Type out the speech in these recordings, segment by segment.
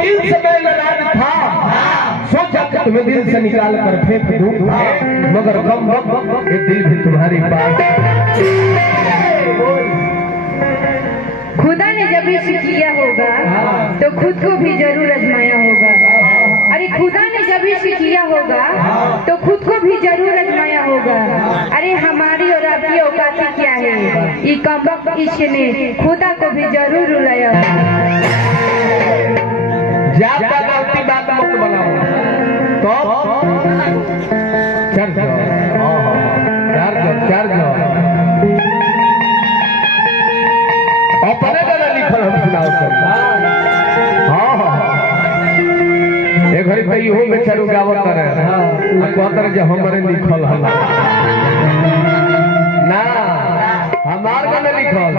दिल से मैं नाराज था, सोचा कि तुम्हें दिल से निकाल कर फेंक दूं, मगर कम वक्त ये दिल भी तुम्हारी पास। खुदा ने जब इश्क किया होगा तो खुद को भी जरूर आजमाया होगा। अरे खुदा ने जब इश्क किया होगा तो खुद को भी जरूर आजमाया होगा। अरे हमारी और आपकी औकात क्या है, ये कमबख्त इश्क ने खुदा को भी जरूर रुलाया। ज्यादा गलती बात मत बनाओ तो चार अपने गाना लिखल हम सुनाओ। हाँ हाँ एक घड़ी तो इहो बेचारू गावत रहे कहतर जे हमरे लिखल है ना, हमार गाना लिखल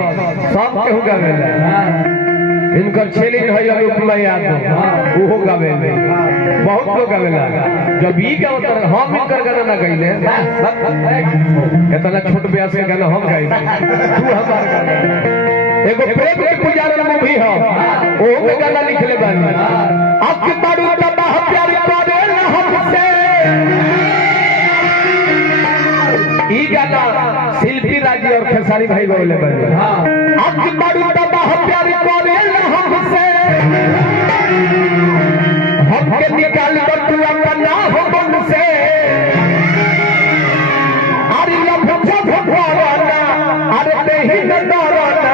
सब केहू गावेला। इनकर छेलिन है उपमा याद वो गावे बहुत लोग गावेला। जब ई गावत रहे हम इनकर गाना ना गइले, इतना छोट ब्यास के गाना हम गाइले, तू हमार गाना। एगो प्रेम के पुजारी मूवी है ओ में गाना लिखले बानी, आपके बारू तबाह प्यार करे ना हमसे। ई गाना शिल्पी राजी और खेसारी भाई गौले बानी, आपके बारू तबाह प्यार करे ना हमसे, हमके निकाल कर तू अपना हो मन से। अरे लम्हा भगवाना अरे नहीं न डराना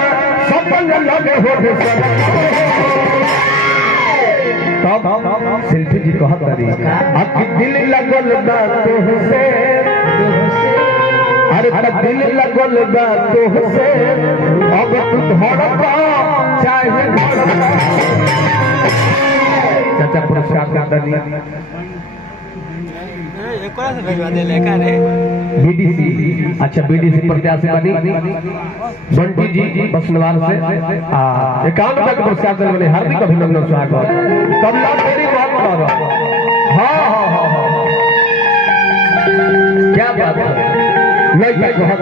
लगे हो तब शिल्पी जी कहत रही आपकी दिल लगल बा तोहसे, अरे दिल लगल बा तोहसे, अब तू धड़का चाहे धड़का। चाचा पुरस्कार का दरी बीडीसी, अच्छा बीडीसी प्रत्याशी बनी बंटी जी बसनवाल से 51 रुपए का पुरस्कार देने हार्दिक अभिनंदन स्वागत। कमला मेरी बहुत बड़ा। हाँ हाँ हाँ हाँ क्या बात है, नहीं बहुत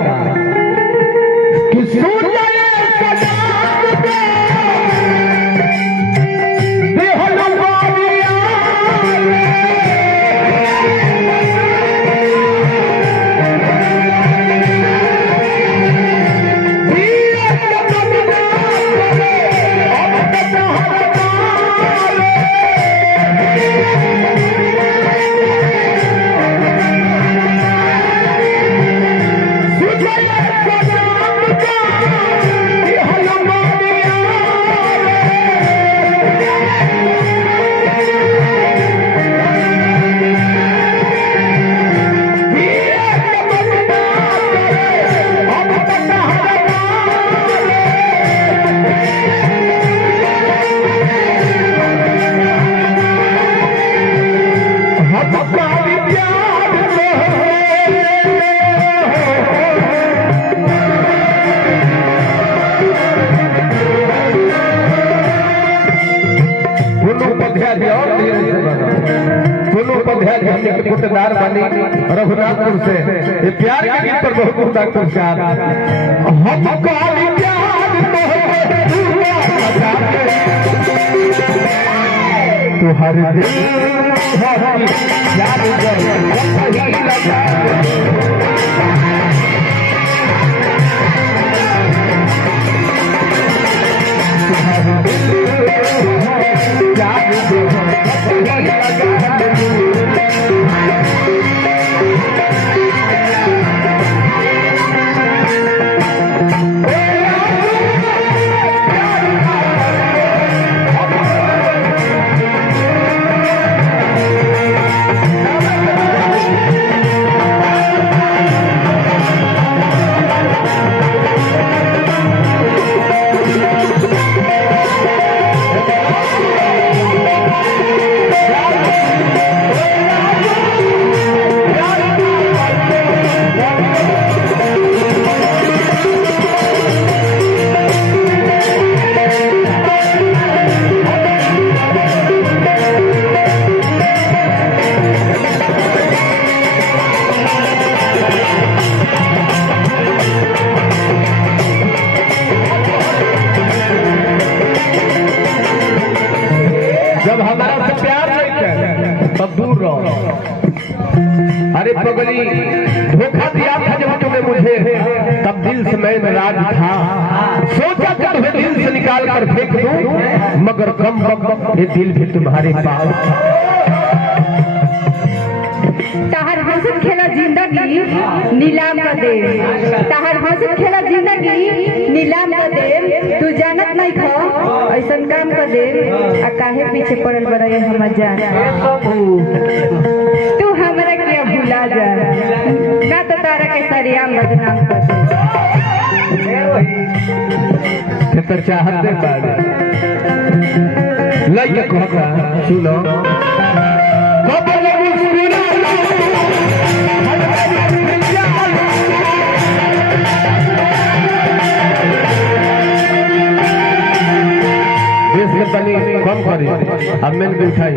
कि कुटदार बनी रघुनाथपुर से ये प्यार के गीत पर बहुत बहुत पुरस्कार। तू हर दिल मुझे तब दिल से मैं नाराज था, सोचा कि तुम्हें दिल से निकाल कर फेंक दूं, मगर कम वक्त ये दिल भी तुम्हारे पास था। तहर हंसत खेला जिंदगी नीलाम कर दे, तहर हंसत खेला जिंदगी नीलाम कर दे। तू जानत नहीं खो ऐसा काम कर दे, आ काहे पीछे पड़ल बड़ा हमर जान। तू हमरा के भुला जा, ना तो तारा के सरियाम बदनाम कर दे। तो चाहत दे बाड़े लइका कहता सुनो तनी कम करी, अब मैंने भी उठाई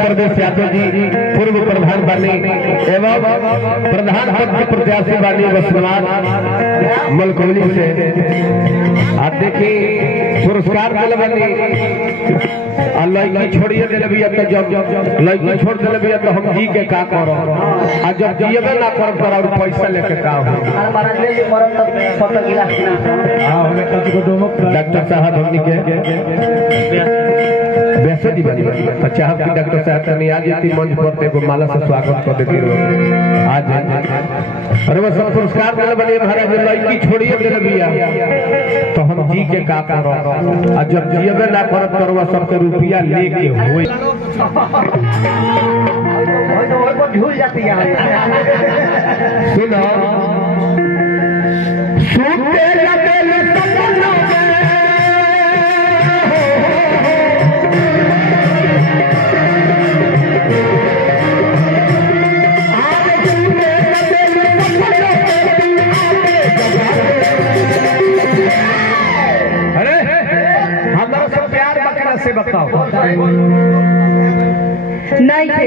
प्रदेश यादव जी पूर्व प्रधान बने एवं प्रधान पद के प्रत्याशी बने वसुनाथ मलकोली से। आप देखिए पुरस्कार दिल बने लड़की छोड़िए दिल भी तो जब लड़की छोड़ दिल भी तो हम जी के का करो, और जब जियबे ना कर पर और पैसा लेके का हो। डॉक्टर साहब हमनी के वैसे जी बनी अच्छा हम डॉक्टर साहब तनी आज इतनी मंच पर एगो माला से स्वागत कर देती रहो आज। अरे वो सब पुरस्कार दिल बने महाराज लड़की छोड़िए दिल बिया तो हम जी के का करो, और जब जियबे ना करत पर वो सबके रुपया लेके होई भूल जाती है। सुनो सुनते लगे से बताओ नहीं थे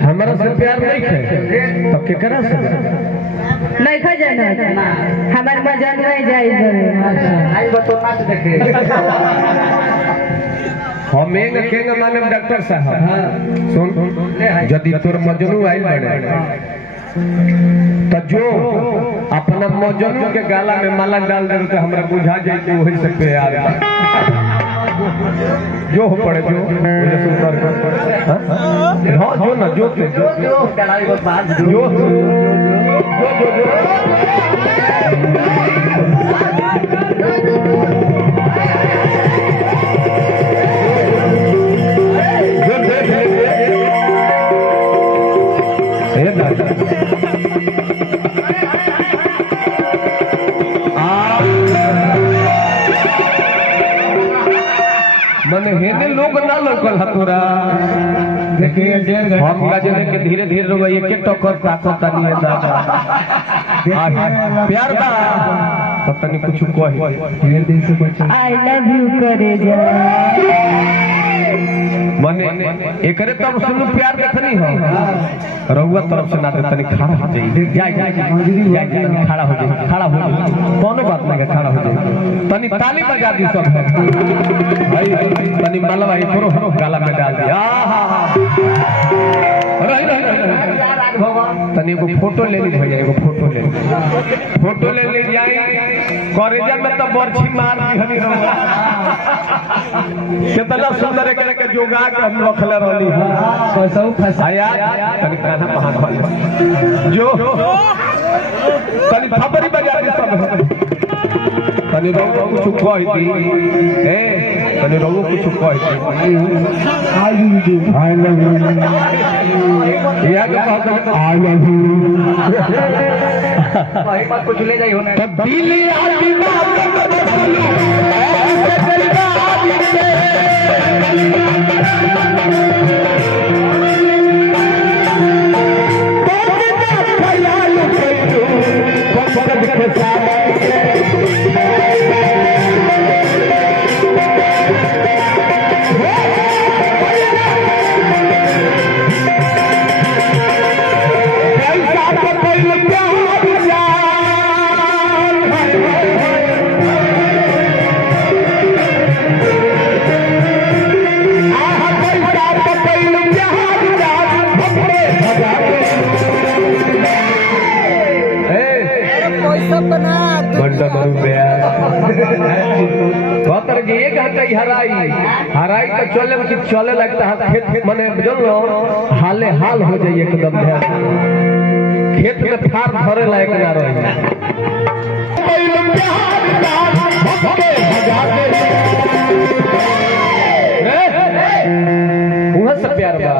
हमारा से प्यार नहीं थे तो केकरा से नहीं खा जाना हमार मजान नहीं जाए आज बतो नाच देखे हमें केंगे माने डॉक्टर साहब सुन यदि तोर मजनू आइल बड़े तो जो अपना मजनू के गाला में माला डाल दे तो हमरा बुझा जाए कि वही से प्यार जो हो पड़े जो मुझे सुंदर हां जो ना जो जो मने हेने लोग ना लोकल हतोरा देखिए हम गजने के धीरे धीरे लोग एक एक टक्कर ताकत नहीं है प्यार बा तो तनी कुछ कहि ढेर दिन से कुछ आई लव यू करे जा मने एकरे तब सुनु प्यार देखनी हो रहुआ तरफ से ना तनी खड़ा हो जाई जाई तनी खड़ा हो जाई कोनो बात नहीं खड़ा हो जाई तनी ताली बजा दी सब भाई तनी मालवा ई थोरो गाला में डाल दिया तनी को फोटो ले ली भैया एगो फोटो ले ली जाई कॉलेज में तो बरछी मार दी हनी कितना सुंदर के जोगा के हम रखले रहली कैसा फसाया तनी काना पहाड़ जो तनी खबरी बजा दी सब तनी रोगो कुछ कहि दी ए तनी रोगो कुछ कहि दी आई लव यू या के बात आई लव यू भाई बात कुछ ले जाई होने तब दिल आदमी बात बोलू ऐसे दिल का आदमी से कहतर कि 1 घंटा ही हराई तो चले कि चले लगता है खेत माने जनो हाले हाल हो जाइए एकदम खेत में थार धरे लायक ना रही से प्यार बा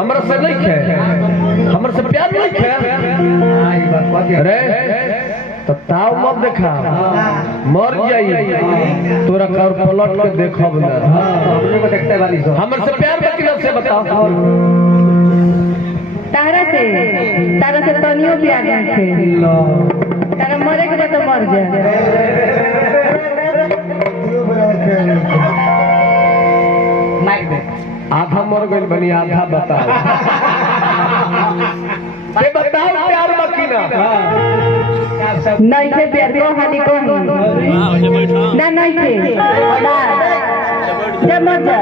हमरा से नहीं खे हमरा से प्यार नहीं खे अरे तो ताव मत देखा मर जाई तोरा कर पलट के देखब ना हमने को देखते वाली हमरा से प्यार बा कि ना से बताओ तारा से तनियो प्यार नहीं थे तारा मरे के तो मर जा आधा मर गई बनी आधा बताओ ते बताओ प्यार बाकी ना नहीं थे प्यार को हानि को ना नहीं थे जब मर जा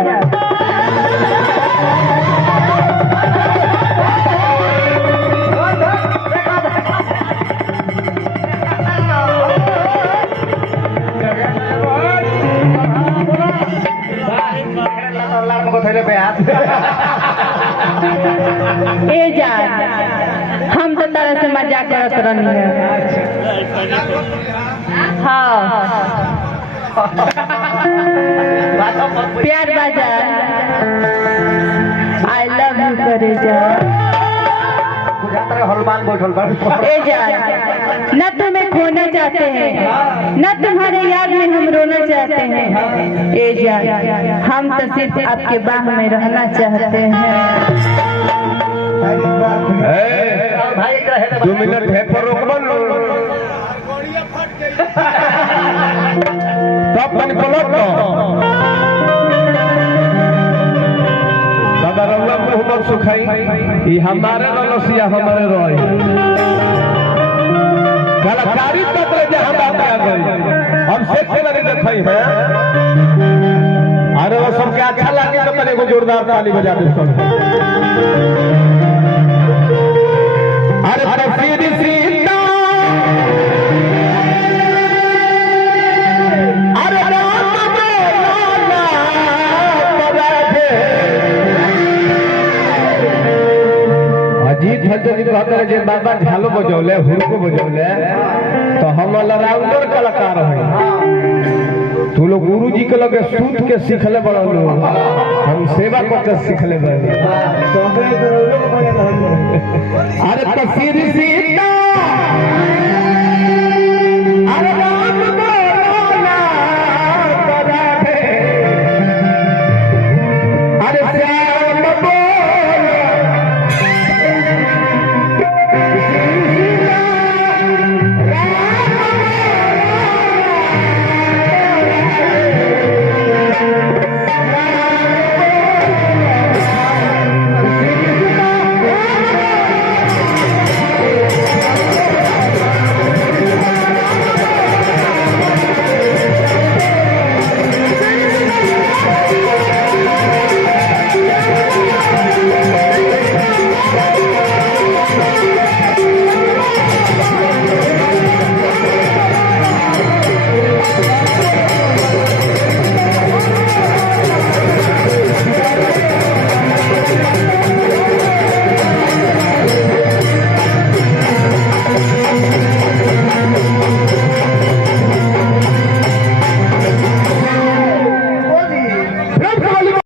ए जा हम तो तरह से मजाक करत रहनी है हाँ प्यार बाजा आई लव यू करे जा हलमान बैठल ए जा न तुम्हें खोना चाहते हैं न तुम्हारे याद में हम रोना चाहते हैं ए जा हम तो सिर्फ आपके बाह में रहना चाहते हैं 2 मिनट है पर रोकबन सब बन पलट दो बाबा रउआ मुंह मत सुखाई ई हमारे रलसिया हमारे रही कलाकारी तक ले हम बात आ गई हम से नहीं देखई है अरे वो सबके अच्छा लगे तो तने को जोरदार ताली बजा दे सब अरे तस्वीर सीता अरे रात में लाना पराठे अजीत हजरी कहते हैं जे बाबा ढालो बजौले हुरको बजौले तो हम ऑलराउंडर कलाकार हैं तू लोग गुरु जी के लगे सूत के सीखले बड़ा लोग हम सेवा करके सीखले बड़े अरे तस्वीर सीता अरे